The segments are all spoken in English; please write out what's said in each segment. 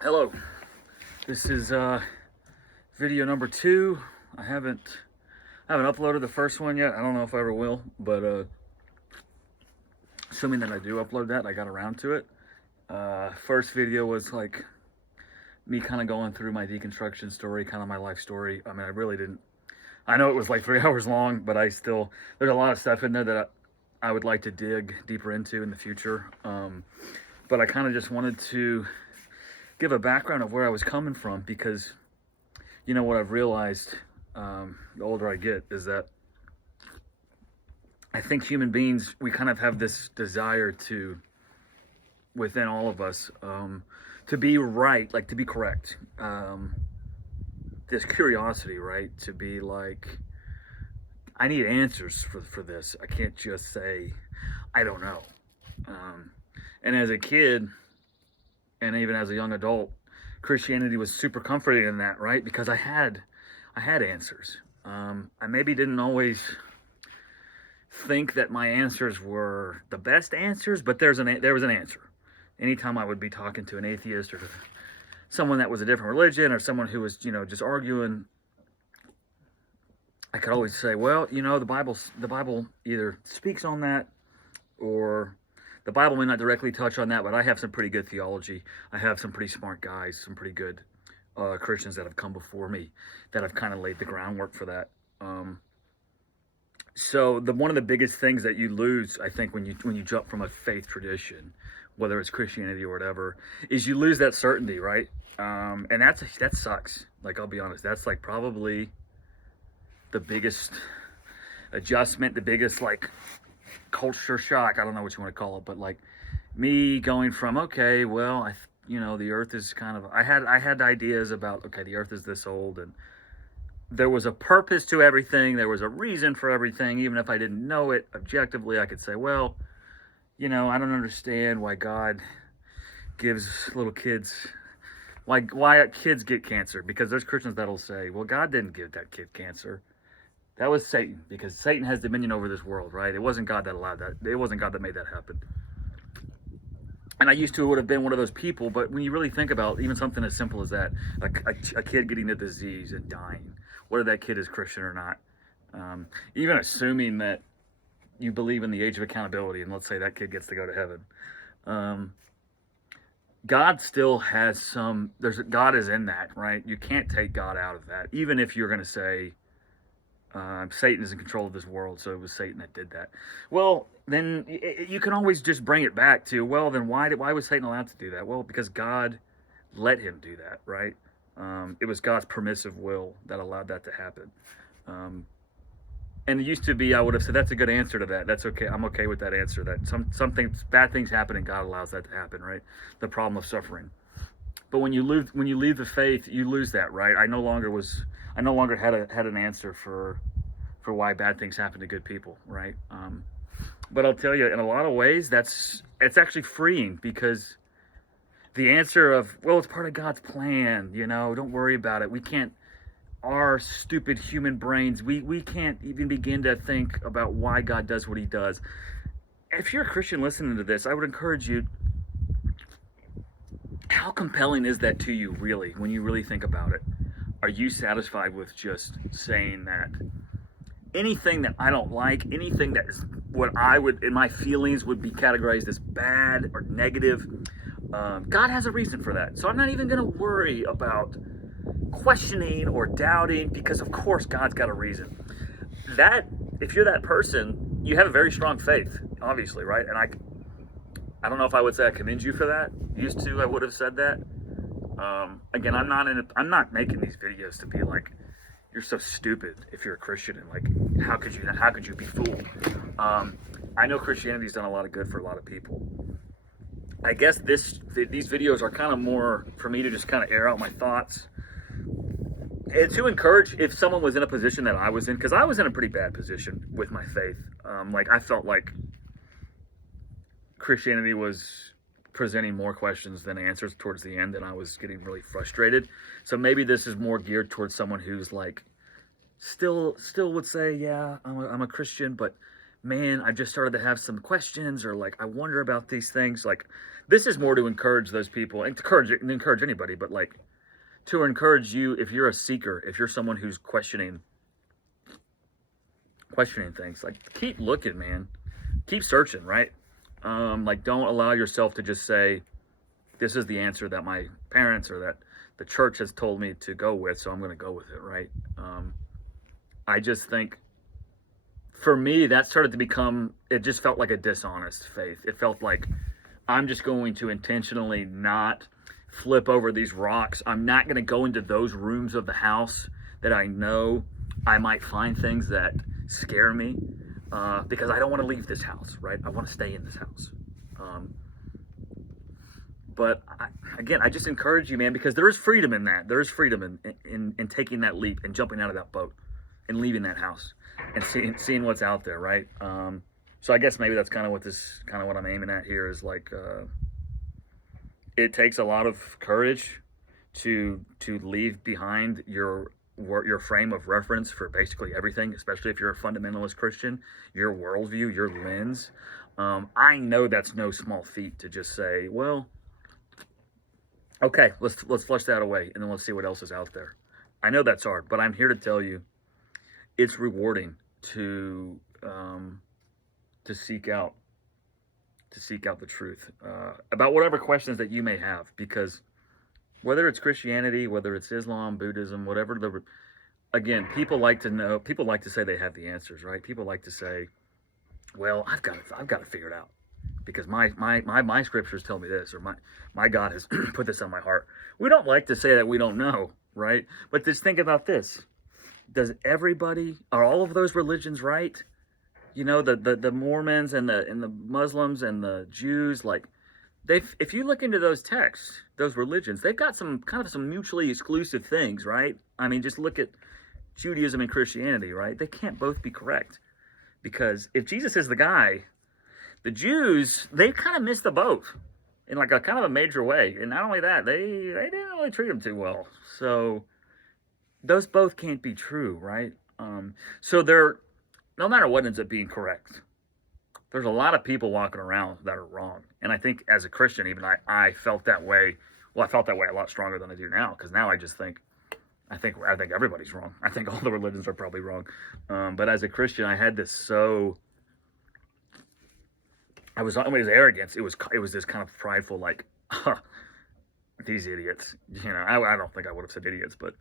Hello, this is video number 2. I haven't uploaded the first one yet. I don't know if I ever will, but assuming that I do upload that, I got around to it. First video was like me kind of going through my deconstruction story, kind of my life story. I mean, I really didn't. I know it was like 3 hours long, but there's a lot of stuff in there that I would like to dig deeper into in the future. But I kind of just wanted to give a background of where I was coming from, because what I've realized the older I get is that I think human beings, we kind of have this desire within all of us, to be right, like to be correct. This curiosity, right? To be like, I need answers for this. I can't just say, I don't know. And as a kid, and even as a young adult, Christianity was super comforting in that, right? Because I had answers. I maybe didn't always think that my answers were the best answers, but there was an answer. Anytime I would be talking to an atheist or someone that was a different religion, or someone who was, just arguing, I could always say, well, the Bible either speaks on that, or the Bible may not directly touch on that, but I have some pretty good theology. I have some pretty smart guys, some pretty good Christians that have come before me that have kind of laid the groundwork for that. So one of the biggest things that you lose, I think, when you jump from a faith tradition, whether it's Christianity or whatever, is you lose that certainty, right? And that sucks. Like, I'll be honest, that's like probably the biggest adjustment, the biggest like culture shock. I don't know what you want to call it, but like me going from, okay, well, the earth is kind of, I had ideas about, okay, the earth is this old, and there was a purpose to everything. There was a reason for everything. Even if I didn't know it objectively, I could say, well, I don't understand why God gives little kids, why kids get cancer, because there's Christians that'll say, well, God didn't give that kid cancer. That was Satan, because Satan has dominion over this world, right? It wasn't God that allowed that. It wasn't God that made that happen. And I would have been one of those people, but when you really think about even something as simple as that, like a kid getting a disease and dying, whether that kid is Christian or not, even assuming that you believe in the age of accountability, and let's say that kid gets to go to heaven, God still has God is in that, right? You can't take God out of that, even if you're going to say, Satan is in control of this world, so it was Satan that did that. Well, then you can always just bring it back to, well, then why was Satan allowed to do that? Well, because God let him do that, right? It was God's permissive will that allowed that to happen. And it used to be, I would have said, that's a good answer to that. That's okay. I'm okay with that answer. That something bad things happen and God allows that to happen, right? The problem of suffering. But when you leave the faith, you lose that, right? I no longer had an answer for why bad things happen to good people, right? But I'll tell you, in a lot of ways, it's actually freeing, because the answer of, well, it's part of God's plan, don't worry about it. We can't, our stupid human brains, we can't even begin to think about why God does what he does. If you're a Christian listening to this, I would encourage you, how compelling is that to you, really, when you really think about it? Are you satisfied with just saying that anything that I don't like, anything that is what I would, in my feelings, would be categorized as bad or negative, God has a reason for that. So I'm not even going to worry about questioning or doubting, because of course God's got a reason. That, if you're that person, you have a very strong faith, obviously, right? And I don't know if I would say I commend you for that. Used to, I would have said that. Again, I'm not making these videos to be like, you're so stupid if you're a Christian, and like, how could you be fooled? I know Christianity's done a lot of good for a lot of people. I guess these videos are kind of more for me to just kind of air out my thoughts, and to encourage, if someone was in a position that I was in, because I was in a pretty bad position with my faith. Like, I felt like Christianity was presenting more questions than answers towards the end, and I was getting really frustrated. So maybe this is more geared towards someone who's like still would say, yeah, I'm a Christian, but man, I've just started to have some questions, or like I wonder about these things. Like, this is more to encourage those people, and to encourage anybody, but like to encourage you if you're a seeker, if you're someone who's questioning things, like keep looking, man. Keep searching, right? Like, don't allow yourself to just say, this is the answer that my parents or that the church has told me to go with, so I'm going to go with it, right? I just think, for me, that started to become, it just felt like a dishonest faith. It felt like I'm just going to intentionally not flip over these rocks. I'm not going to go into those rooms of the house that I know I might find things that scare me, because I don't want to leave this house, right? I want to stay in this house. But again, I just encourage you, man, because there is freedom in that. There is freedom in taking that leap and jumping out of that boat and leaving that house and seeing what's out there, right? So I guess maybe that's kind of what I'm aiming at here is like, it takes a lot of courage to leave behind your frame of reference for basically everything, especially if you're a fundamentalist Christian, your worldview, your lens. I know that's no small feat to just say, well, okay, let's flush that away, and then let's see what else is out there. I know that's hard, but I'm here to tell you, it's rewarding to seek out the truth about whatever questions that you may have, because whether it's Christianity, whether it's Islam, Buddhism, whatever again, people like to say they have the answers, right? People like to say, well, I've got to figure it out, because my scriptures tell me this, or my God has put this on my heart. We don't like to say that we don't know, right? But just think about this. Are all of those religions right? You know, the Mormons and the Muslims and the Jews, like, if you look into those texts, those religions, they've got some mutually exclusive things, right? I mean, just look at Judaism and Christianity, right? They can't both be correct, because if Jesus is the guy, the Jews, they kind of missed the boat in like a kind of a major way. And not only that, they didn't really treat him too well. So those both can't be true, right? So no matter what ends up being correct, there's a lot of people walking around that are wrong. And I think as a Christian, even I felt that way. Well, I felt that way a lot stronger than I do now, because now I just think, I think everybody's wrong. I think all the religions are probably wrong. But as a Christian, I had this it was arrogance. It was this kind of prideful, like, these idiots. You know, I don't think I would have said idiots, but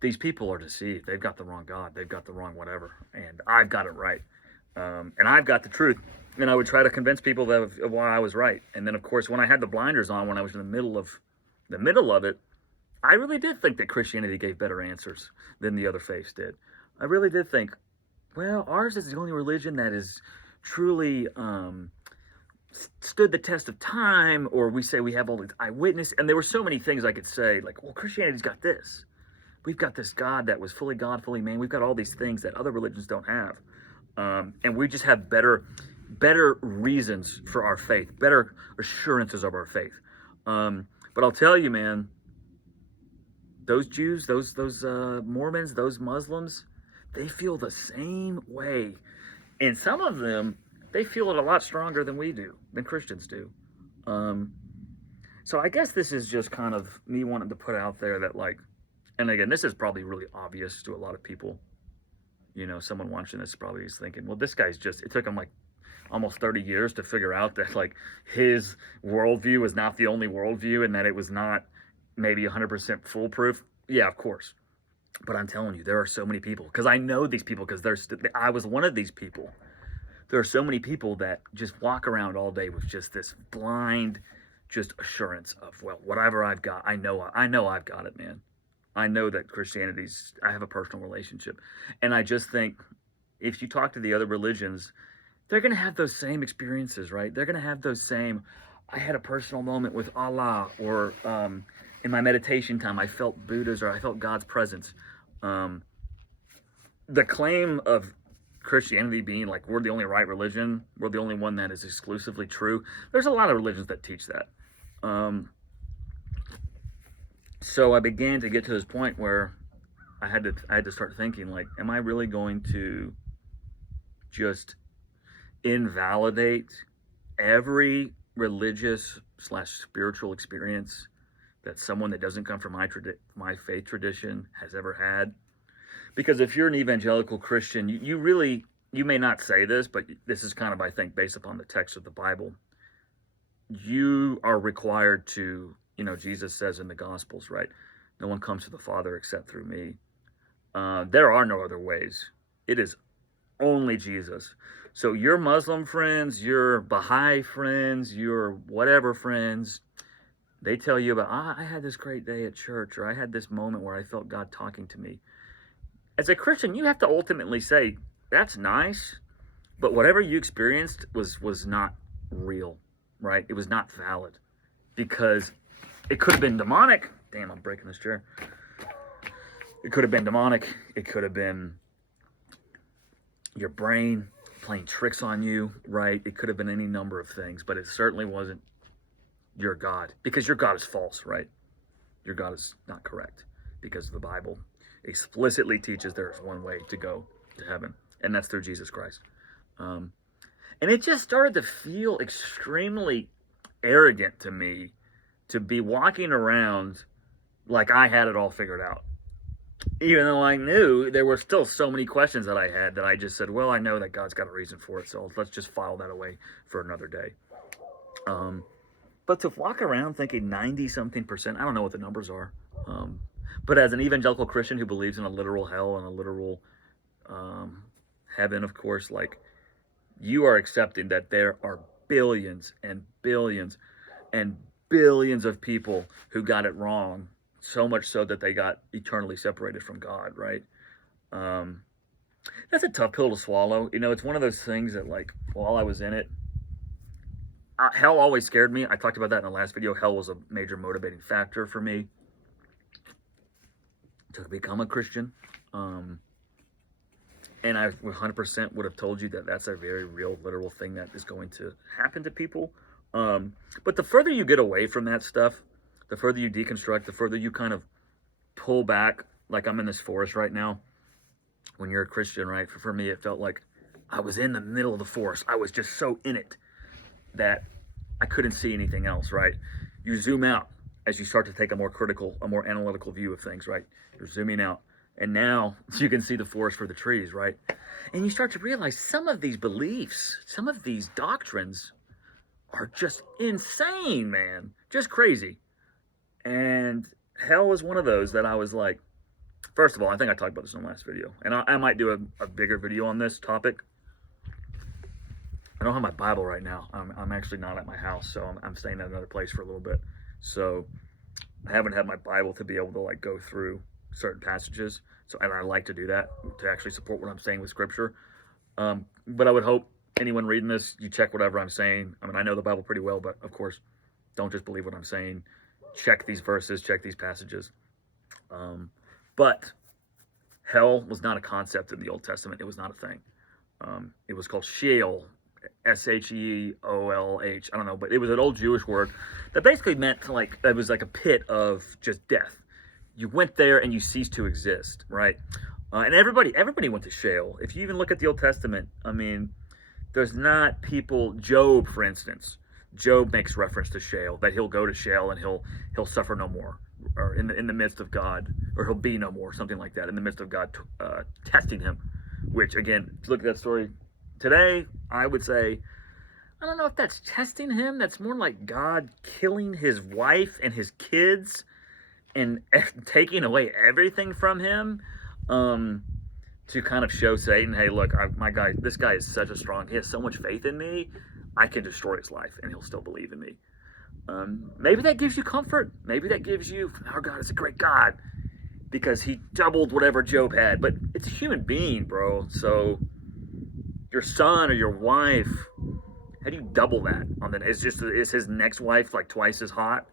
these people are deceived. They've got the wrong God. They've got the wrong whatever. And I've got it right. And I've got the truth. And I would try to convince people of why I was right. And then, of course, when I had the blinders on, when I was in the middle of it, I really did think that Christianity gave better answers than the other faiths did. I really did think, well, ours is the only religion that is truly stood the test of time, or we say we have all these eyewitness. And there were so many things I could say, like, well, Christianity's got this. We've got this God that was fully God, fully man. We've got all these things that other religions don't have. And we just have better reasons for our faith, better assurances of our faith. But I'll tell you, man, those Jews, those Mormons, those Muslims, they feel the same way. And some of them, they feel it a lot stronger than we do, than Christians do. So I guess this is just kind of me wanting to put out there that, like, and again, this is probably really obvious to a lot of people. You know, someone watching this probably is thinking, well, this guy's it took him like almost 30 years to figure out that, like, his worldview was not the only worldview, and that it was not maybe 100% foolproof. Yeah, of course. But I'm telling you, there are so many people, because I know these people, because I was one of these people. There are so many people that just walk around all day with just this blind, just assurance of, well, whatever I've got, I know I've got it, man. I know that I have a personal relationship. And I just think, if you talk to the other religions, they're going to have those same experiences, right? They're going to have those same, I had a personal moment with Allah, or in my meditation time, I felt Buddha's, or I felt God's presence. The claim of Christianity being like, we're the only right religion, we're the only one that is exclusively true. There's a lot of religions that teach that. So I began to get to this point where I had to start thinking, like, am I really going to just invalidate every religious / spiritual experience that someone that doesn't come from my faith tradition has ever had. Because if you're an evangelical Christian, you really, you may not say this, but this is kind of, I think, based upon the text of the Bible. You are required to, Jesus says in the Gospels, right? No one comes to the Father except through me. There are no other ways. It is only Jesus. So your Muslim friends, your Baha'i friends, your whatever friends, they tell you about, I had this great day at church, or I had this moment where I felt God talking to me. As a Christian, you have to ultimately say, that's nice, but whatever you experienced was not real, right? It was not valid, because it could have been demonic. Damn, I'm breaking this chair. It could have been demonic. It could have been your brain playing tricks on you, right? It could have been any number of things, but it certainly wasn't your God, because your God is false, right? Your God is not correct, because the Bible explicitly teaches there is one way to go to heaven, and that's through Jesus Christ. And it just started to feel extremely arrogant to me to be walking around like I had it all figured out. Even though I knew there were still so many questions that I had, that I just said, well, I know that God's got a reason for it, so let's just file that away for another day. But to walk around thinking 90-something%, I don't know what the numbers are, but as an evangelical Christian who believes in a literal hell and a literal heaven, of course, like, you are accepting that there are billions and billions and billions of people who got it wrong, so much so that they got eternally separated from God, right? That's a tough pill to swallow. It's one of those things that, like, while I was in it, hell always scared me. I talked about that in the last video. Hell was a major motivating factor for me to become a Christian. And I 100% would have told you that that's a very real, literal thing that is going to happen to people. But the further you get away from that stuff, the further you deconstruct, the further you kind of pull back, like I'm in this forest right now. When you're a Christian, right? For me, it felt like I was in the middle of the forest. I was just so in it that I couldn't see anything else, right? You zoom out as you start to take a more critical, a more analytical view of things, right? You're zooming out. And now you can see the forest for the trees, right? And you start to realize some of these beliefs, some of these doctrines are just insane, man. Just crazy. And hell is one of those that I was like, first of all, I think I talked about this in the last video. And I might do a bigger video on this topic. I don't have my Bible right now. I'm actually not at my house, so I'm staying at another place for a little bit. So I haven't had my Bible to be able to, like, go through certain passages. And I like to do that to actually support what I'm saying with Scripture. But I would hope anyone reading this, you check whatever I'm saying. I mean, I know the Bible pretty well, but of course, don't just believe what I'm saying. Check these verses, check these passages. But hell was not a concept in the Old Testament. It was not a thing. It was called Sheol, Sheolh. I don't know, but it was an old Jewish word that basically meant, like, it was like a pit of just death. You went there and you ceased to exist, right? And everybody went to Sheol. If you even look at the Old Testament, I mean, there's not people. Job, for instance, Job makes reference to Sheol, that he'll go to Sheol and he'll suffer no more, or in the midst of God, or he'll be no more, something like that, in the midst of God testing him. Which, again, if you look at that story today, I would say, I don't know if that's testing him. That's more like God killing his wife and his kids and taking away everything from him, to kind of show Satan, hey, look, this guy is such a strong, he has so much faith in me, I can destroy his life and he'll still believe in me. Maybe that gives you comfort. Maybe that gives you, our God is a great God, because he doubled whatever Job had. But it's a human being, bro. So your son or your wife, how do you double that on the? Is his next wife like twice as hot?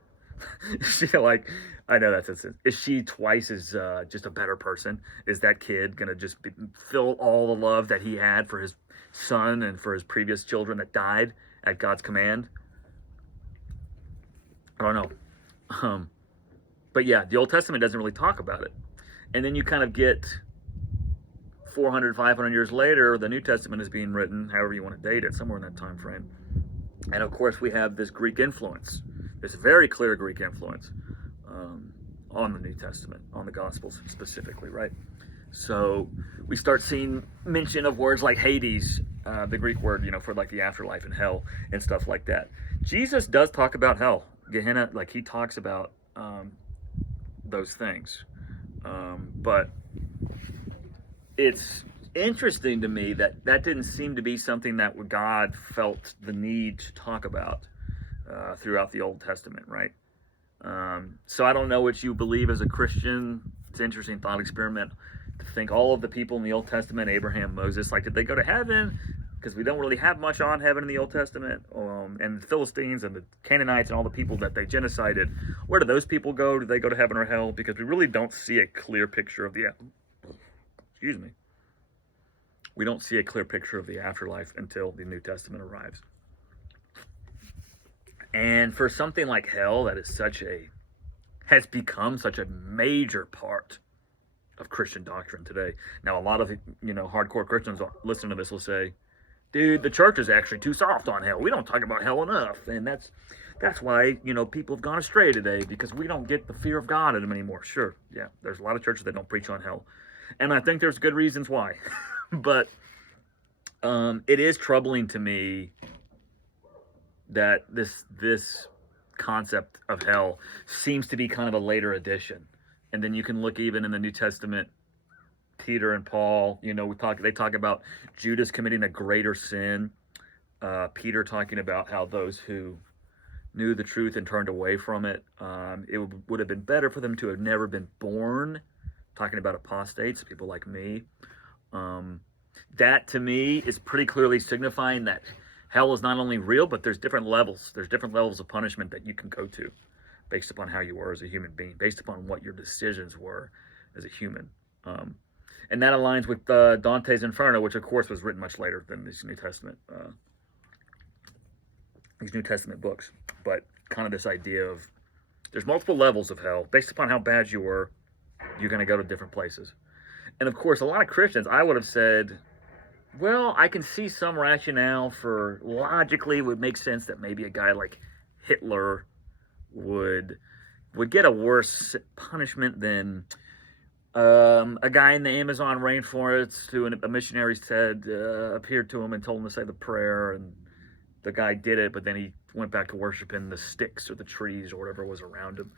Is she, like, I know that's it. Is she twice as just a better person? Is that kid gonna just fill all the love that he had for his son and for his previous children that died at God's command? I don't know. But yeah, the Old Testament doesn't really talk about it. And then you kind of get 400, 500 years later, the New Testament is being written, however you want to date it, somewhere in that time frame. And of course, we have this Greek influence, this very clear Greek influence on the New Testament, on the Gospels specifically, right? So we start seeing mention of words like Hades, the Greek word, for like the afterlife and hell and stuff like that. Jesus does talk about hell, Gehenna, like he talks about those things. But it's interesting to me that didn't seem to be something that God felt the need to talk about throughout the Old Testament, right? So I don't know what you believe as a Christian. It's an interesting thought experiment to think all of the people in the Old Testament, Abraham, Moses, like, did they go to heaven? Because we don't really have much on heaven in the Old Testament. And the Philistines and the Canaanites and all the people that they genocided, where do those people go? Do they go to heaven or hell? Because we really don't see a clear picture of we don't see a clear picture of the afterlife until the New Testament arrives. And for something like hell that has become such a major part of Christian doctrine today. Now, a lot of hardcore Christians listening to this will say, dude, the church is actually too soft on hell. We don't talk about hell enough. And that's why, people have gone astray today, because we don't get the fear of God in them anymore. Sure, yeah, there's a lot of churches that don't preach on hell. And I think there's good reasons why. But it is troubling to me that this concept of hell seems to be kind of a later addition. And then you can look even in the New Testament, Peter and Paul, they talk about Judas committing a greater sin. Peter talking about how those who knew the truth and turned away from it, it would have been better for them to have never been born. Talking about apostates, people like me. That to me is pretty clearly signifying that hell is not only real, but there's different levels. There's different levels of punishment that you can go to based upon how you were as a human being, based upon what your decisions were as a human. And that aligns with Dante's Inferno, which of course was written much later than these New Testament books. But kind of this idea of there's multiple levels of hell. Based upon how bad you were, you're going to go to different places. And of course, a lot of Christians, I would have said, well, I can see some rationale for, logically would make sense that maybe a guy like Hitler would get a worse punishment than a guy in the Amazon rainforest who a missionary said appeared to him and told him to say the prayer, and the guy did it, but then he went back to worshiping the sticks or the trees or whatever was around him,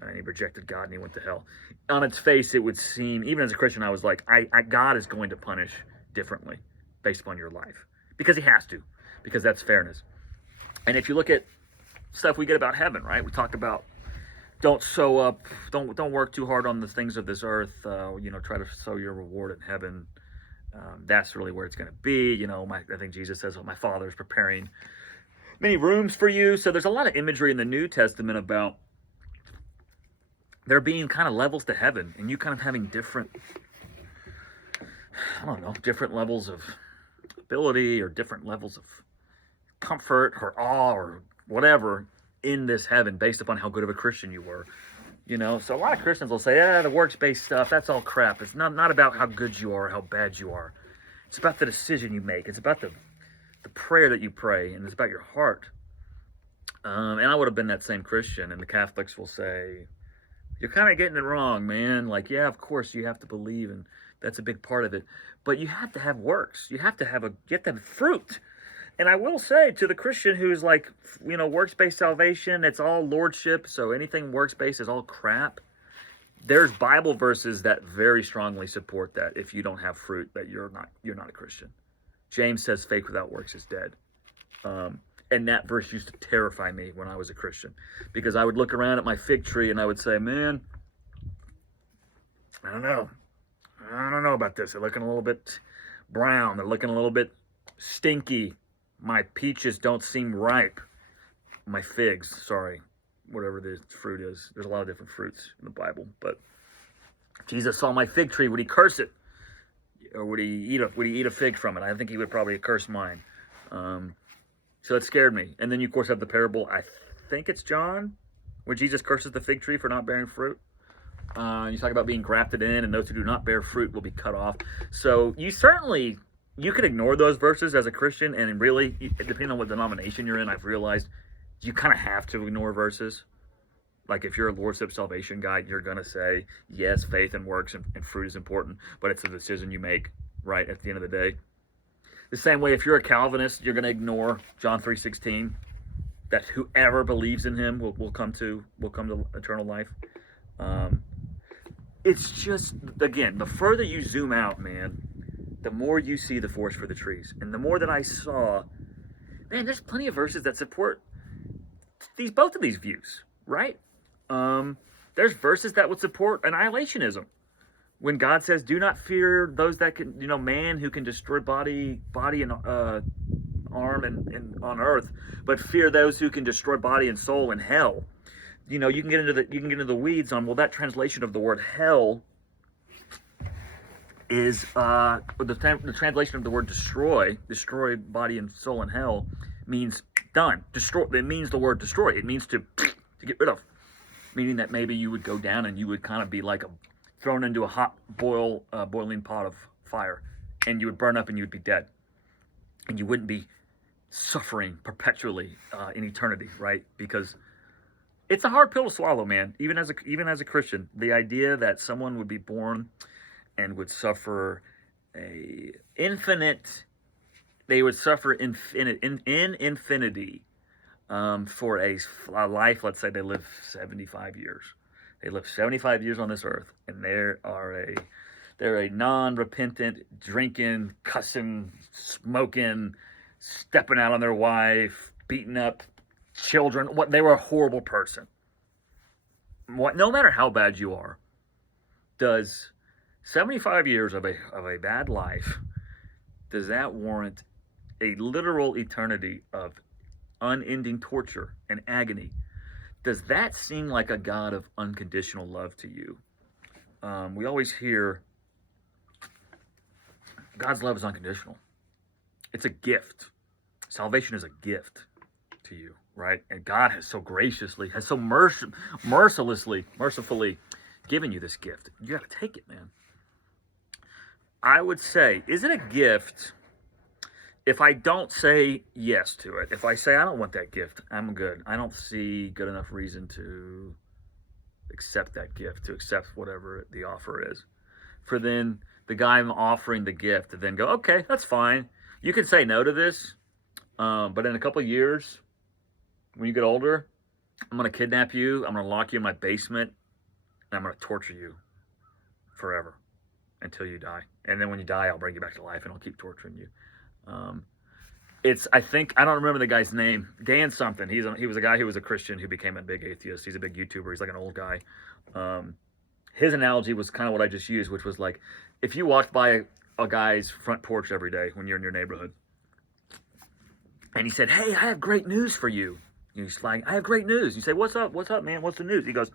and he rejected God and he went to hell. On its face, it would seem, even as a Christian, I was like, God is going to punish differently based upon your life, because he has to, because that's fairness. And if you look at stuff we get about heaven, right? We talk about don't work too hard on the things of this earth. Try to sow your reward in heaven. That's really where it's going to be. I think Jesus says, my Father is preparing many rooms for you. So there's a lot of imagery in the New Testament about there being kind of levels to heaven, and you kind of having different levels of ability or different levels of comfort or awe or whatever in this heaven based upon how good of a Christian you were. So a lot of Christians will say, the works-based stuff, that's all crap. It's not about how good you are or how bad you are. It's about the decision you make. It's about the prayer that you pray, and it's about your heart. And I would have been that same Christian, and the Catholics will say, you're kind of getting it wrong, man. Like, yeah, of course you have to believe, and that's a big part of it. But you have to have works. You have to have fruit. And I will say to the Christian who's like, works-based salvation, it's all lordship, so anything works-based is all crap. There's Bible verses that very strongly support that if you don't have fruit, that you're not a Christian. James says faith without works is dead. And that verse used to terrify me when I was a Christian, because I would look around at my fig tree and I would say, man, I don't know about this. They're looking a little bit brown. They're looking a little bit stinky. My peaches don't seem ripe. My figs, sorry, whatever the fruit is. There's a lot of different fruits in the Bible. But Jesus saw my fig tree. Would he curse it? Or would he eat a fig from it? I think he would probably curse mine. So it scared me. And then you, of course, have the parable, I think it's John, where Jesus curses the fig tree for not bearing fruit. You talk about being grafted in, and those who do not bear fruit will be cut off. So you could ignore those verses as a Christian, and really, depending on what denomination you're in, I've realized you kind of have to ignore verses. Like if you're a Lordship Salvation guy, you're gonna say yes, faith and works and fruit is important, but it's a decision you make right at the end of the day. The same way, if you're a Calvinist, you're gonna ignore John 3:16, that whoever believes in him will come to eternal life. It's just, again, the further you zoom out, man, the more you see the forest for the trees. And the more that I saw, man, there's plenty of verses that support both of these views, right? There's verses that would support annihilationism. When God says, do not fear those that can, man who can destroy body and arm and on earth, but fear those who can destroy body and soul in hell. You can get into the weeds on, well, that translation of the word hell is the translation of the word destroy body and soul in hell means done. Destroy. It means the word destroy. It means to get rid of. Meaning that maybe you would go down and you would kind of be like thrown into a hot boiling pot of fire, and you would burn up and you would be dead, and you wouldn't be suffering perpetually in eternity, right? Because it's a hard pill to swallow, man. Even as a Christian, the idea that someone would be born and would suffer they would suffer in infinity for a life. Let's say they live 75 years. They live 75 years on this earth, and they're a non-repentant, drinking, cussing, smoking, stepping out on their wife, beating up children. They were a horrible person. No matter how bad you are, does 75 years of a bad life, does that warrant a literal eternity of unending torture and agony? Does that seem like a God of unconditional love to you? We always hear God's love is unconditional. It's a gift. Salvation is a gift to you, right? And God has so graciously, has so mercifully given you this gift. You got to take it, man. I would say, is it a gift if I don't say yes to it? If I say, I don't want that gift, I'm good. I don't see good enough reason to accept that gift, to accept whatever the offer is. For then the guy I'm offering the gift to then go, okay, that's fine. You can say no to this, but in a couple of years, when you get older, I'm going to kidnap you. I'm going to lock you in my basement, and I'm going to torture you forever until you die. And then when you die, I'll bring you back to life, and I'll keep torturing you. I don't remember the guy's name. Dan something. He was a guy who was a Christian who became a big atheist. He's a big YouTuber. He's like an old guy. His analogy was kind of what I just used, which was like, if you walk by a guy's front porch every day when you're in your neighborhood, and he said, hey, I have great news for you. And he's like, I have great news. You say, what's up, man? What's the news? He goes,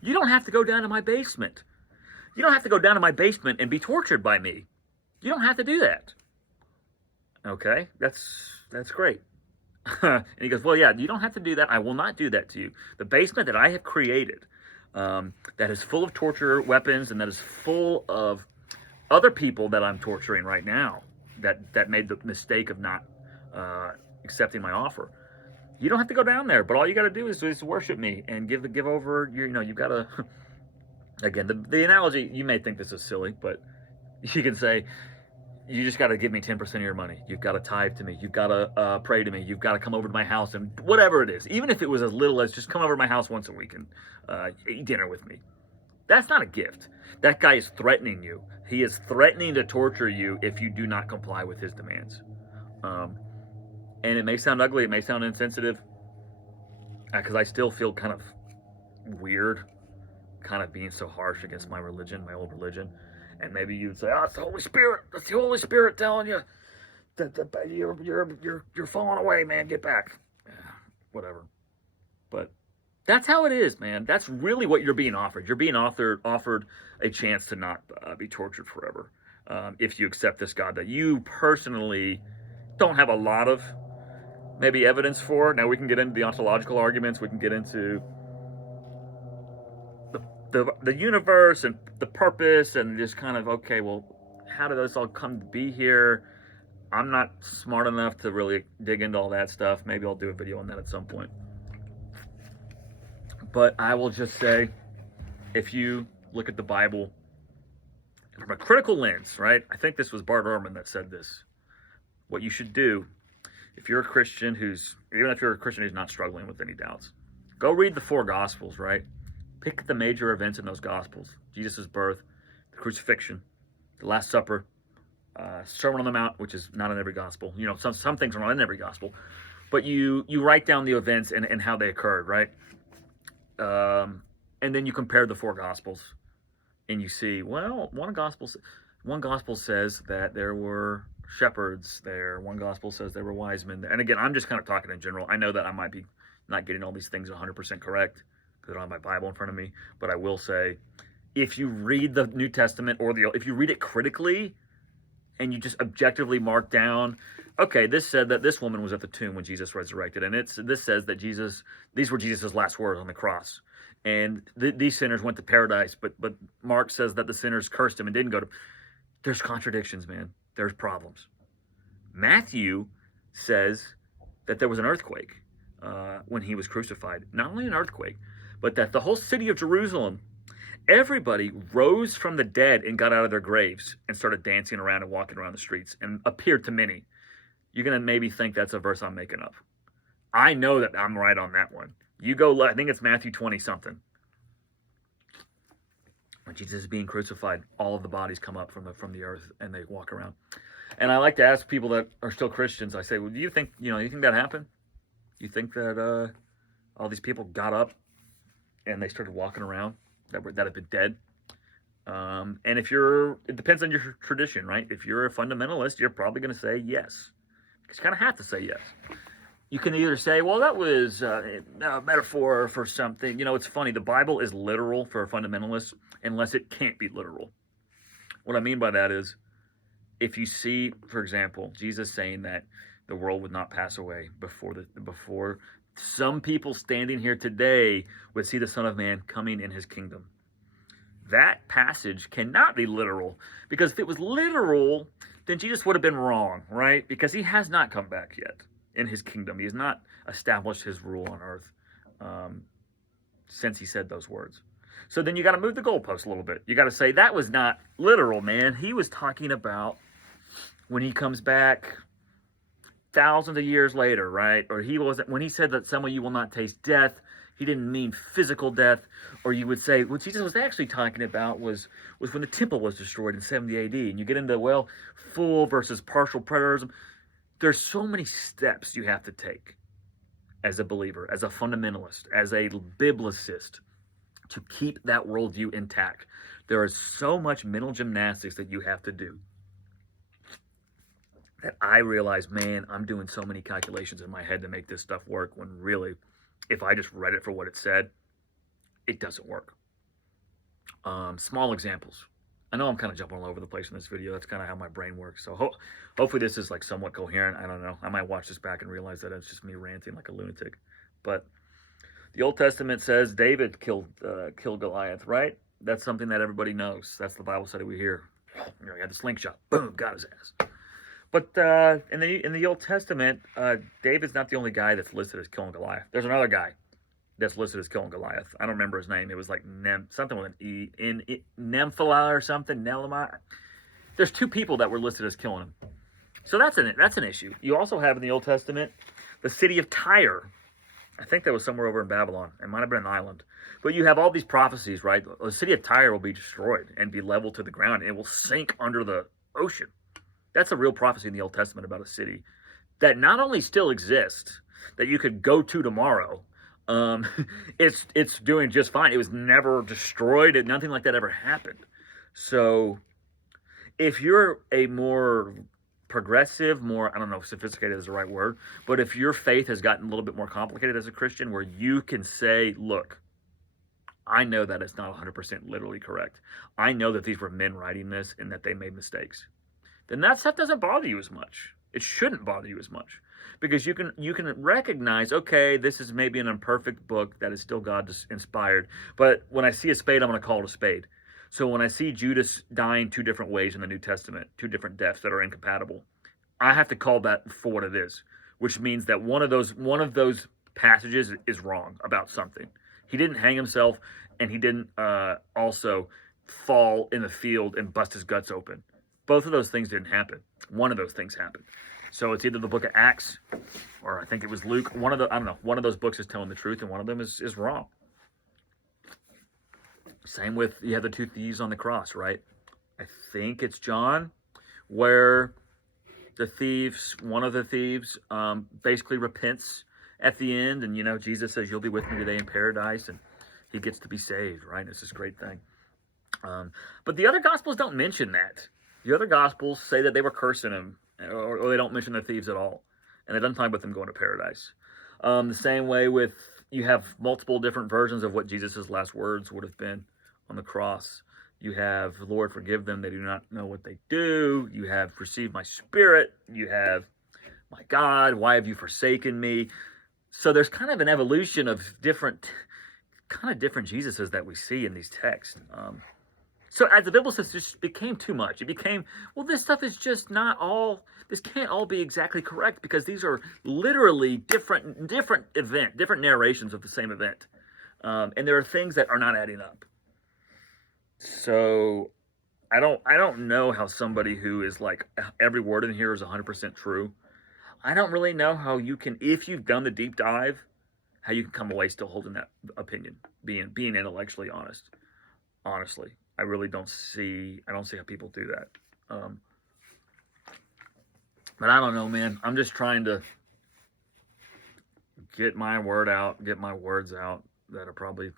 you don't have to go down to my basement. You don't have to go down to my basement and be tortured by me. You don't have to do that. Okay, that's great. And he goes, well, yeah, you don't have to do that. I will not do that to you. The basement that I have created, that is full of torture weapons and that is full of other people that I'm torturing right now, that made the mistake of not accepting my offer. You don't have to go down there, but all you got to do is worship me and give over your, you've got to, again, the analogy, you may think this is silly, but you can say, you just got to give me 10% of your money. You've got to tithe to me. You've got to pray to me. You've got to come over to my house and whatever it is. Even if it was as little as just come over to my house once a week and eat dinner with me. That's not a gift. That guy is threatening you. He is threatening to torture you if you do not comply with his demands. And it may sound ugly. It may sound insensitive. Because I still feel kind of weird, kind of being so harsh against my religion, my old religion. And maybe you'd say, "Oh, it's the Holy Spirit. That's the Holy Spirit telling you that you're falling away, man. Get back." Whatever. But that's how it is, man. That's really what you're being offered. You're being offered a chance to not be tortured forever if you accept this God that you personally don't have a lot of maybe evidence for. Now we can get into the ontological arguments. We can get into the universe and the purpose and just kind of, okay, well, how did those all come to be here? I'm not smart enough to really dig into all that stuff. Maybe I'll do a video on that at some point. But I will just say, if you look at the Bible from a critical lens, right? I think this was Bart Ehrman that said this. What you should do, if you're a Christian even if you're a Christian who's not struggling with any doubts, go read the 4 Gospels, right? Pick the major events in those Gospels. Jesus' birth, the crucifixion, the Last Supper, Sermon on the Mount, which is not in every Gospel. You know, some things are not in every Gospel. But you write down the events and how they occurred, right? And then you compare the 4 Gospels. And you see, well, one gospel says that there were shepherds there. One gospel says there were wise men there. And again, I'm just kind of talking in general. I know that I might be not getting all these things 100% correct because I don't have my Bible in front of me. But I will say, if you read the New Testament if you read it critically and you just objectively mark down, okay, this said that this woman was at the tomb when Jesus resurrected. And this says that these were Jesus' last words on the cross. And these sinners went to paradise, but Mark says that the sinners cursed him and didn't go to. There's contradictions, man. There's problems. Matthew says that there was an earthquake when he was crucified. Not only an earthquake, but that the whole city of Jerusalem, everybody rose from the dead and got out of their graves and started dancing around and walking around the streets and appeared to many. You're going to maybe think that's a verse I'm making up. I know that I'm right on that one. You go, I think it's Matthew 20-something. When Jesus is being crucified, all of the bodies come up from the earth and they walk around. And I like to ask people that are still Christians, I say, well, do you think that happened? You think that all these people got up and they started walking around that have been dead? And it depends on your tradition, right? If you're a fundamentalist, you're probably going to say yes. Because you kind of have to say yes. You can either say, well, that was a metaphor for something. You know, it's funny. The Bible is literal for a fundamentalist unless it can't be literal. What I mean by that is, if you see, for example, Jesus saying that the world would not pass away before some people standing here today would see the Son of Man coming in his kingdom. That passage cannot be literal, because if it was literal, then Jesus would have been wrong, right? Because he has not come back yet in his kingdom. He has not established his rule on earth since he said those words. So then you got to move the goalpost a little bit. You got to say that was not literal, man. He was talking about when he comes back thousands of years later, right? Or when he said that some of you will not taste death, he didn't mean physical death. Or you would say what Jesus was actually talking about was when the temple was destroyed in 70 AD. And you get into, well, full versus partial preterism. There's so many steps you have to take as a believer, as a fundamentalist, as a biblicist, to keep that worldview intact. There is so much mental gymnastics that you have to do that I realize, man, I'm doing so many calculations in my head to make this stuff work, when really, if I just read it for what it said, it doesn't work. Small examples. I know I'm kind of jumping all over the place in this video. That's kind of how my brain works. So hopefully this is like somewhat coherent. I don't know. I might watch this back and realize that it's just me ranting like a lunatic. But the Old Testament says David killed Goliath, right? That's something that everybody knows. That's the Bible study we hear. He had the slingshot. Boom, got his ass. But in the Old Testament, David's not the only guy that's listed as killing Goliath. There's another guy that's listed as killing Goliath. I don't remember his name. It was like something with an E, Nemphala or something, Nelama. There's 2 people that were listed as killing him. So that's an issue. You also have in the Old Testament the city of Tyre. I think that was somewhere over in Babylon. It might have been an island. But you have all these prophecies, right? The city of Tyre will be destroyed and be leveled to the ground, and it will sink under the ocean. That's a real prophecy in the Old Testament about a city that not only still exists, that you could go to tomorrow. It's doing just fine. It was never destroyed. Nothing like that ever happened. So if you're a more progressive, I don't know if sophisticated is the right word, but if your faith has gotten a little bit more complicated as a Christian, where you can say, look, I know that it's not 100% literally correct. I know that these were men writing this and that they made mistakes. Then that stuff doesn't bother you as much. It shouldn't bother you as much. because you can recognize, okay, this is maybe an imperfect book that is still God inspired, but when I see a spade, I'm going to call it a spade. So when I see Judas dying two different ways in the New Testament, two different deaths that are incompatible, I have to call that for what it is, which means that one of those passages is wrong about something. He didn't hang himself, and he didn't also fall in the field and bust his guts open. Both of those things didn't happen. One of those things happened. So it's either the book of Acts, or I think it was Luke. One of those books is telling the truth, and one of them is wrong. Same with, you have the two thieves on the cross, right? I think it's John, where one of the thieves basically repents at the end, and Jesus says, "You'll be with me today in paradise," and he gets to be saved, right? It's this great thing. But the other Gospels don't mention that. The other Gospels say that they were cursing him, or they don't mention the thieves at all, and it doesn't talk about them going to paradise. The same way with, you have multiple different versions of what Jesus' last words would have been on the cross. You have, "Lord, forgive them, they do not know what they do." You have, "Receive my spirit." You have, "My God, why have you forsaken me?" So there's kind of an evolution of different Jesuses that we see in these texts. So as the biblicist, this became too much. It became, well, this stuff is just not all, this can't all be exactly correct, because these are literally different narrations of the same event. And there are things that are not adding up. So I don't know how somebody who is like, every word in here is 100% true. I don't really know how you can, if you've done the deep dive, how you can come away still holding that opinion, being intellectually honest. Honestly, I really don't see how people do that. But I don't know, man. I'm just trying to get my words out that are probably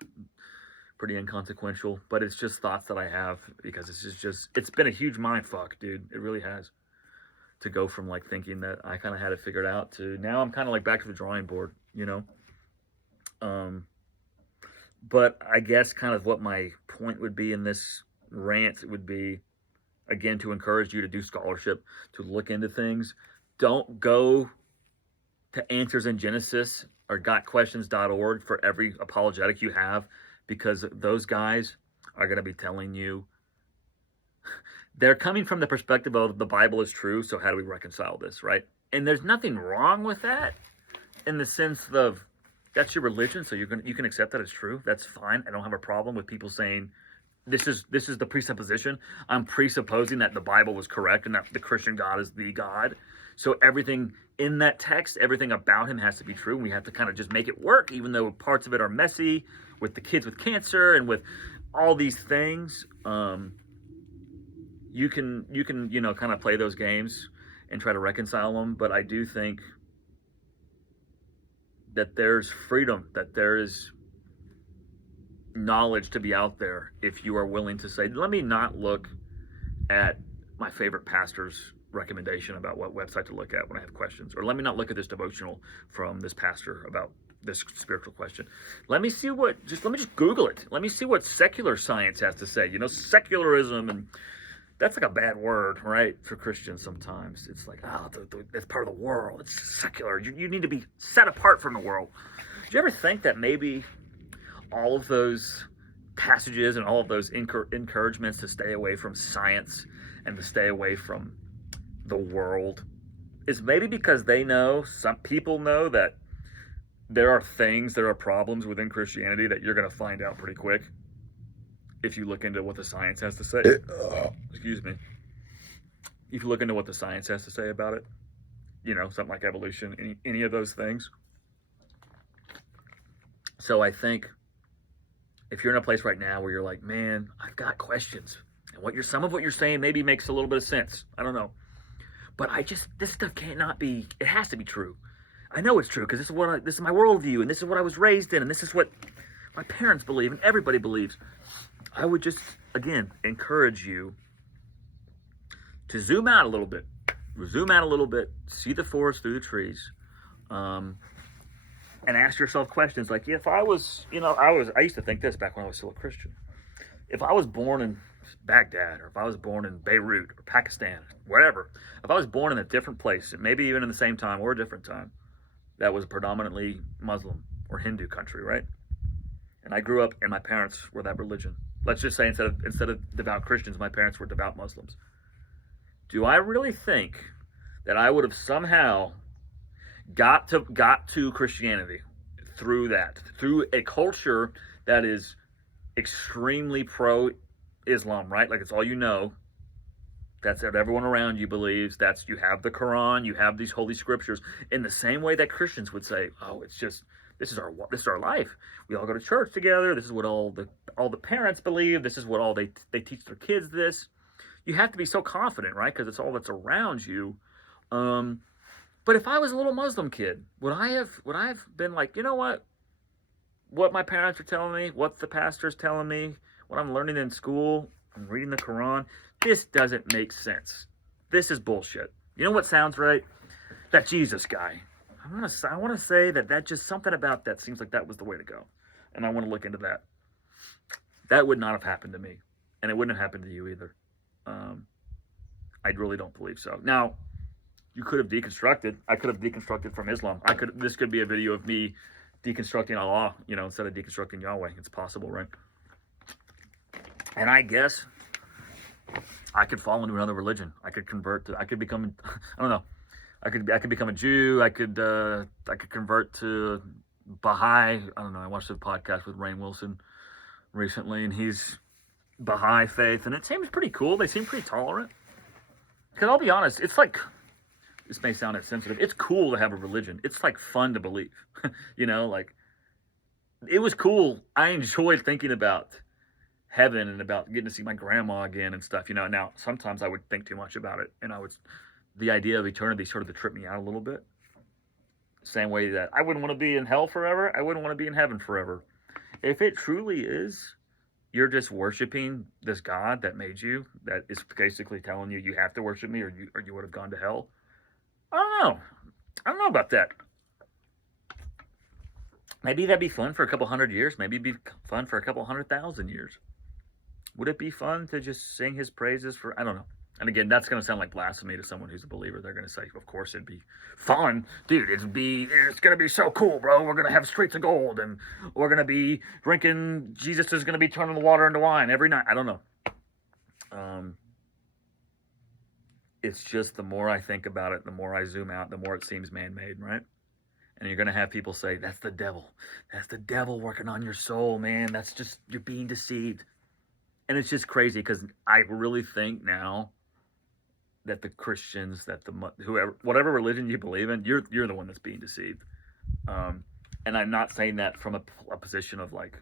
pretty inconsequential, but it's just thoughts that I have, because it's been a huge mind fuck, dude. It really has. To go from like thinking that I kind of had it figured out to now I'm kind of like back to the drawing board, But I guess kind of what my point would be in this rant would be, again, to encourage you to do scholarship, to look into things. Don't go to Answers in Genesis or gotquestions.org for every apologetic you have, because those guys are going to be telling you, they're coming from the perspective of the Bible is true, so how do we reconcile this, right? And there's nothing wrong with that, in the sense of, that's your religion, so you can accept that as true. That's fine. I don't have a problem with people saying, this is the presupposition. I'm presupposing that the Bible was correct and that the Christian God is the God. So everything in that text, everything about him has to be true. And we have to kind of just make it work, even though parts of it are messy, with the kids with cancer and with all these things. You can kind of play those games and try to reconcile them, but I do think that there's freedom, that there is knowledge to be out there if you are willing to say, let me not look at my favorite pastor's recommendation about what website to look at when I have questions, or let me not look at this devotional from this pastor about this spiritual question. Let me just Google it. Let me see what secular science has to say. Secularism, and that's like a bad word, right, for Christians sometimes. It's like, that's part of the world. It's secular. You need to be set apart from the world. Do you ever think that maybe all of those passages and all of those encouragements to stay away from science and to stay away from the world is maybe because some people know that there are problems within Christianity that you're going to find out pretty quick if you look into what the science has to say. Excuse me. If you look into what the science has to say about it, something like evolution, any of those things. So I think if you're in a place right now where you're like, man, I've got questions, and some of what you're saying maybe makes a little bit of sense. I don't know. But this stuff cannot be, it has to be true. I know it's true because this is my worldview, and this is what I was raised in, and this is what my parents believe, and everybody believes. I would just, again, encourage you to zoom out a little bit. See the forest through the trees, and ask yourself questions like, if I was, I used to think this back when I was still a Christian. if I was born in Baghdad, or if I was born in Beirut or Pakistan, wherever, if I was born in a different place, maybe even in the same time or a different time, that was predominantly Muslim or Hindu country, right? And I grew up and my parents were that religion. Let's just say instead of devout Christians, my parents were devout Muslims. Do I really think that I would have somehow got to Christianity through a culture that is extremely pro Islam, right? Like, it's all you know. That's what everyone around you believes. You have the Quran, you have these holy scriptures, in the same way that Christians would say, "Oh, it's just this is our life. We all go to church together. This is what all the parents believe. This is what all they teach their kids. This." You have to be so confident, right? Because it's all that's around you. But if I was a little Muslim kid, would I have been like, you know what my parents are telling me, what the pastor's telling me, what I'm learning in school, I'm reading the Quran, this doesn't make sense. This is bullshit. You know what sounds right? That Jesus guy. I want to say that just something about that seems like that was the way to go. And I want to look into that. That would not have happened to me. And it wouldn't have happened to you either. I really don't believe so. Now, you could have deconstructed. I could have deconstructed from Islam. This could be a video of me deconstructing Allah, instead of deconstructing Yahweh. It's possible, right? And I guess I could fall into another religion. I could become, I don't know. I could become a Jew. I could convert to Baha'i. I don't know. I watched a podcast with Rainn Wilson recently, and he's Baha'i faith, and it seems pretty cool. They seem pretty tolerant. Because I'll be honest, it's like, this may sound insensitive, it's cool to have a religion. It's like fun to believe. Like, it was cool. I enjoyed thinking about heaven and about getting to see my grandma again and stuff. Now sometimes I would think too much about it, and the idea of eternity sort of tripped me out a little bit. Same way that I wouldn't want to be in hell forever, I wouldn't want to be in heaven forever. If it truly is, you're just worshiping this God that made you, that is basically telling you have to worship me, or you would have gone to hell. I don't know about that. Maybe that'd be fun for a couple hundred years. Maybe it'd be fun for a couple 100,000 years. Would it be fun to just sing his praises for, I don't know. And again, that's going to sound like blasphemy to someone who's a believer. They're going to say, of course it'd be fun. Dude, it's going to be so cool, bro. We're going to have streets of gold, and we're going to be drinking, Jesus is going to be turning the water into wine every night. I don't know. It's just the more I think about it, the more I zoom out, the more it seems man-made, right? And you're going to have people say, that's the devil. That's the devil working on your soul, man. That's just, you're being deceived. And it's just crazy, because I really think now that the Christians, whatever religion you believe in, you're the one that's being deceived. And I'm not saying that from a position of like,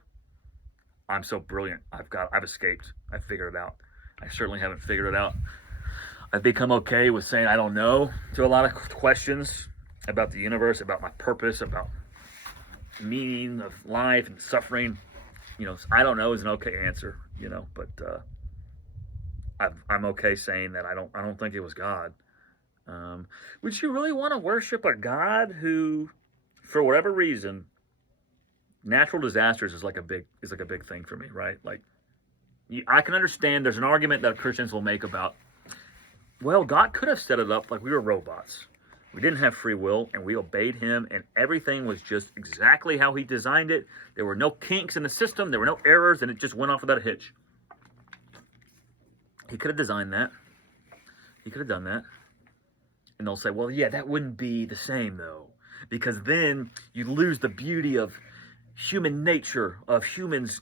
I'm so brilliant. I've escaped. I've figured it out. I certainly haven't figured it out. I've become okay with saying I don't know to a lot of questions about the universe, about my purpose, about meaning of life and suffering. I don't know is an okay answer, but I'm okay saying that I don't think it was God. Would you really want to worship a God who, for whatever reason, natural disasters is like a big thing for me, right? Like, I can understand there's an argument that Christians will make about, well, God could have set it up like we were robots. We didn't have free will, and we obeyed him, and everything was just exactly how he designed it. There were no kinks in the system. There were no errors, and it just went off without a hitch. He could have designed that. He could have done that. And they'll say, well, yeah, that wouldn't be the same, though, because then you lose the beauty of human nature, of humans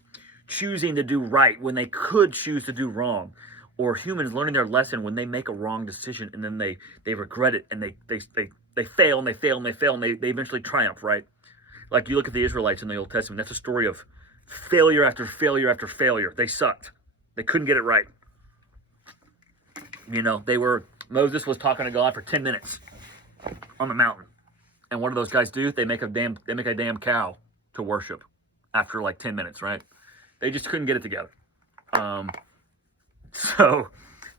choosing to do right when they could choose to do wrong, or humans learning their lesson when they make a wrong decision and then they regret it, and they fail and they fail and they fail, and they eventually triumph, right? Like, you look at the Israelites in the Old Testament, that's a story of failure after failure after failure. They sucked. They couldn't get it right. Moses was talking to God for 10 minutes on the mountain. And what do those guys do? They make a damn cow to worship after like 10 minutes, right? They just couldn't get it together. So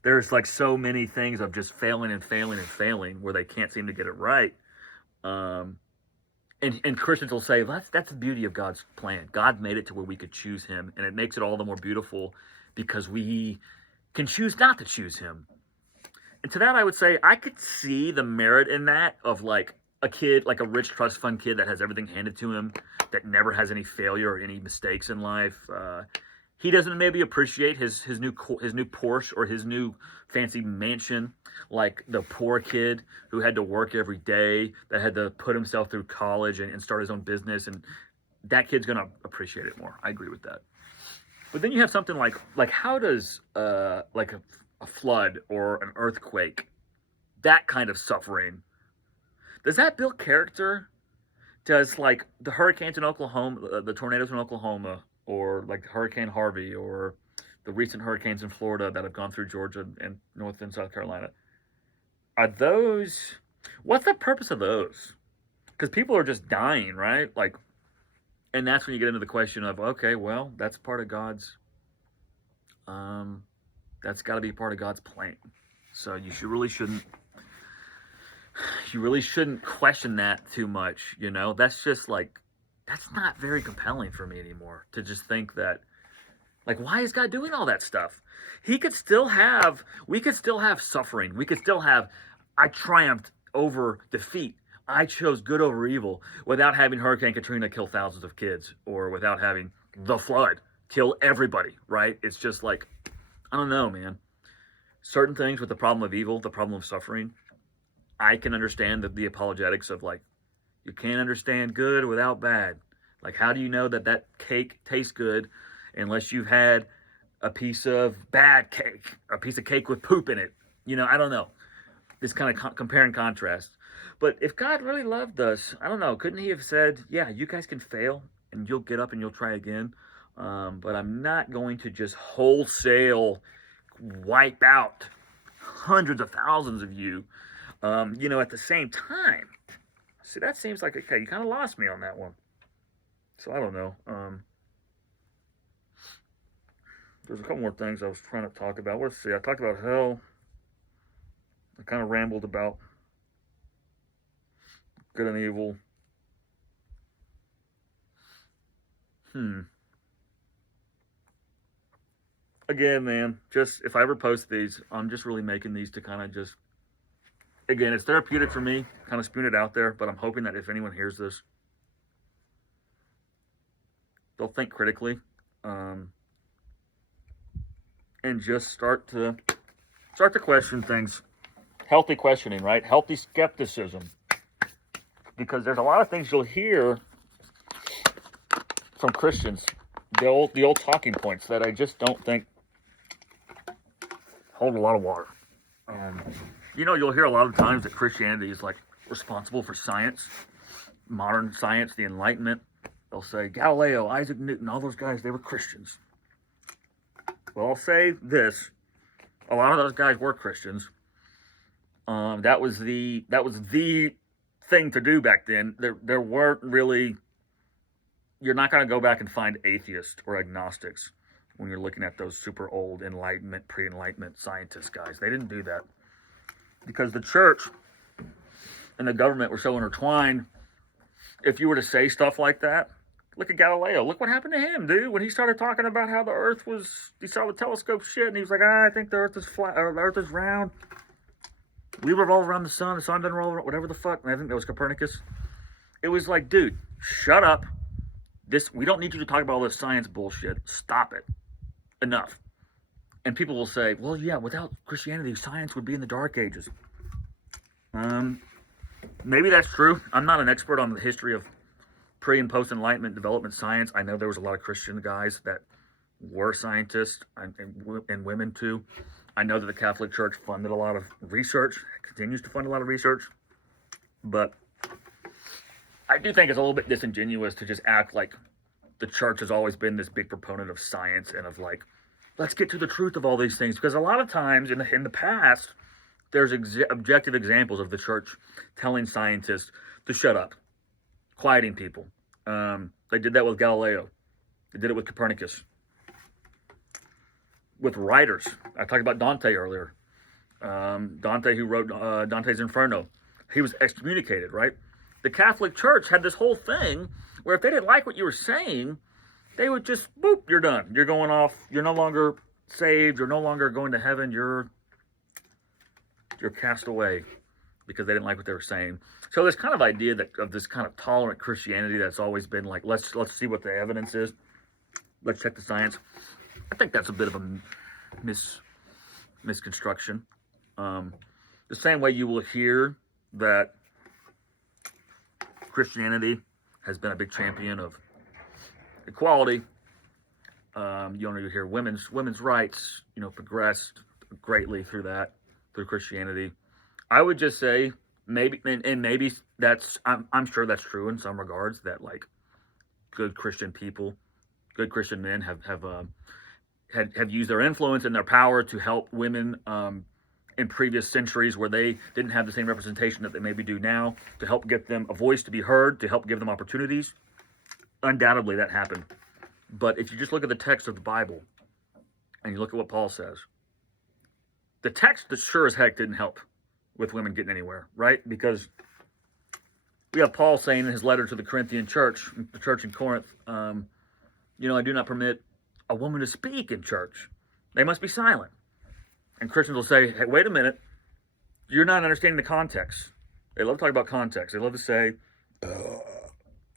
there's like so many things of just failing and failing and failing where they can't seem to get it right. And Christians will say, that's the beauty of God's plan. God made it to where we could choose him, and it makes it all the more beautiful because we can choose not to choose him. And to that, I would say I could see the merit in that of like a kid, like a rich trust fund kid that has everything handed to him, that never has any failure or any mistakes in life. He doesn't maybe appreciate his new Porsche or his new fancy mansion like the poor kid who had to work every day, that had to put himself through college and start his own business, and that kid's gonna appreciate it more. I agree with that. But then you have something like how does like a flood or an earthquake, that kind of suffering, does that build character? Does like the hurricanes in Oklahoma, the tornadoes in Oklahoma, or like Hurricane Harvey, or the recent hurricanes in Florida that have gone through Georgia and North and South Carolina, are those, what's the purpose of those? Because people are just dying, right? Like, and that's when you get into the question of, okay, well, that's part of God's, that's got to be part of God's plan. So you really shouldn't question that too much, you know? That's just like, that's not very compelling for me anymore, to just think that, like, why is God doing all that stuff? We could still have suffering. We could still have, I triumphed over defeat. I chose good over evil, without having Hurricane Katrina kill thousands of kids, or without having the flood kill everybody, right? It's just like, I don't know, man. Certain things with the problem of evil, the problem of suffering, I can understand the apologetics of like, you can't understand good without bad. Like, how do you know that cake tastes good unless you've had a piece of bad cake, a piece of cake with poop in it? You know, I don't know. This kind of compare and contrast. But if God really loved us, I don't know, couldn't he have said, yeah, you guys can fail and you'll get up and you'll try again, but I'm not going to just wholesale wipe out hundreds of thousands of you, you know, at the same time. See, that seems like, okay, you kind of lost me on that one. So I don't know. There's a couple more things I was trying to talk about. Let's see. I talked about hell. I kind of rambled about good and evil. Again, man, just if I ever post these, I'm just really making these to kind of just, again, it's therapeutic for me, kind of spewing it out there, but I'm hoping that if anyone hears this, they'll think critically, and just start to question things. Healthy questioning, right? Healthy skepticism. Because there's a lot of things you'll hear from Christians, the old talking points that I just don't think hold a lot of water. You know, you'll hear a lot of times that Christianity is like responsible for science, modern science, the Enlightenment. They'll say Galileo, Isaac Newton, all those guys, they were Christians. Well, I'll say this: a lot of those guys were Christians. That was the thing to do back then. There weren't really. You're not going to go back and find atheists or agnostics when you're looking at those super old Enlightenment, pre-Enlightenment scientist guys. They didn't do that because the church and the government were so intertwined. If you were to say stuff like that, look at Galileo. Look what happened to him, dude. When he started talking about how the Earth was, he saw the telescope shit, and he was like, I think the Earth is flat, or the Earth is round. We revolve around the sun doesn't roll around, whatever the fuck. And I think that was Copernicus. It was like, dude, shut up. We don't need you to talk about all this science bullshit. Stop it. Enough. And people will say, well, yeah, without Christianity, science would be in the Dark Ages. Maybe that's true. I'm not an expert on the history of pre- and post-Enlightenment development science. I know there was a lot of Christian guys that were scientists, and women too. I know that the Catholic Church funded a lot of research, continues to fund a lot of research. But I do think it's a little bit disingenuous to just act like the church has always been this big proponent of science and of like, let's get to the truth of all these things. Because a lot of times in the past, there's objective examples of the church telling scientists to shut up, quieting people. They did that with Galileo. They did it with Copernicus. With writers. I talked about Dante earlier. Dante, who wrote Dante's Inferno. He was excommunicated, right? The Catholic Church had this whole thing where if they didn't like what you were saying, they would just, boop, you're done. You're going off. You're no longer saved. You're no longer going to heaven. You're cast away because they didn't like what they were saying. So this kind of idea that of this kind of tolerant Christianity that's always been like, let's see what the evidence is. Let's check the science. I think that's a bit of a misconstruction. The same way you will hear that Christianity has been a big champion of equality. You hear women's rights, progressed greatly through Christianity. I would just say maybe that's I'm sure that's true in some regards, that like good Christian people, good Christian men have used their influence and their power to help women in previous centuries where they didn't have the same representation that they maybe do now, to help get them a voice to be heard, to help give them opportunities. Undoubtedly that happened. But if you just look at the text of the Bible and you look at what Paul says, the text that sure as heck didn't help with women getting anywhere, right? Because we have Paul saying in his letter to the Corinthian church, the church in Corinth, I do not permit a woman to speak in church. They must be silent. And Christians will say, hey, wait a minute. You're not understanding the context. They love to talk about context. They love to say,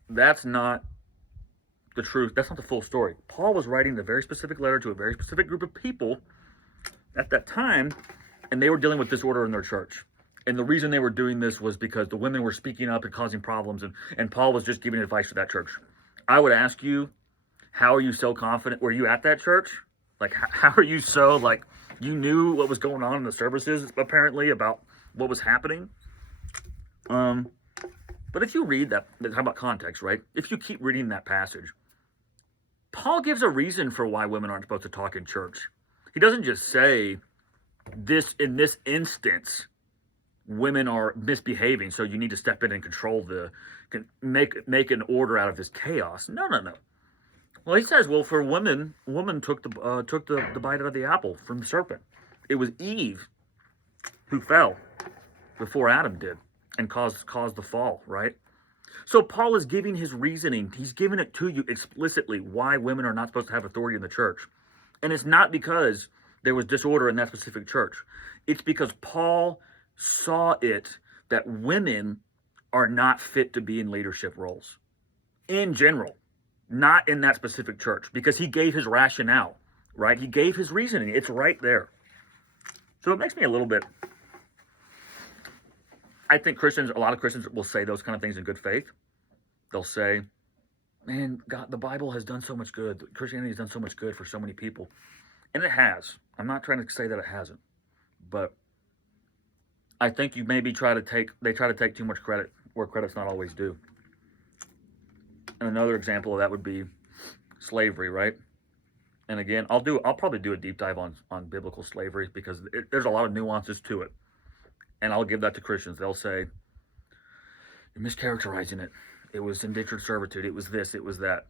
that's not the truth. That's not the full story. Paul was writing a very specific letter to a very specific group of people at that time, and they were dealing with disorder in their church. And the reason they were doing this was because the women were speaking up and causing problems, and Paul was just giving advice to that church. I would ask you, how are you so confident? Were you at that church? Like, how are you so, like, you knew what was going on in the services, apparently, about what was happening? But if you read that, talk about context, right? If you keep reading that passage, Paul gives a reason for why women aren't supposed to talk in church. He doesn't just say, in this instance, women are misbehaving, so you need to step in and control make an order out of this chaos. No. Well, he says, for woman took the bite out of the apple from the serpent. It was Eve who fell before Adam did and caused the fall, right? So Paul is giving his reasoning. He's giving it to you explicitly why women are not supposed to have authority in the church. And it's not because there was disorder in that specific church. It's because Paul saw it that women are not fit to be in leadership roles in general, not in that specific church, because he gave his rationale, right? He gave his reasoning. It's right there. So it makes me a little bit, I think a lot of Christians will say those kind of things in good faith. They'll say, man, God, the Bible has done so much good. Christianity has done so much good for so many people. And it has. I'm not trying to say that it hasn't. But I think they try to take too much credit where credit's not always due. And another example of that would be slavery, right? And again, I'll probably do a deep dive on biblical slavery because there's a lot of nuances to it. And I'll give that to Christians. They'll say, you're mischaracterizing it. It was indentured servitude. It was this. It was that.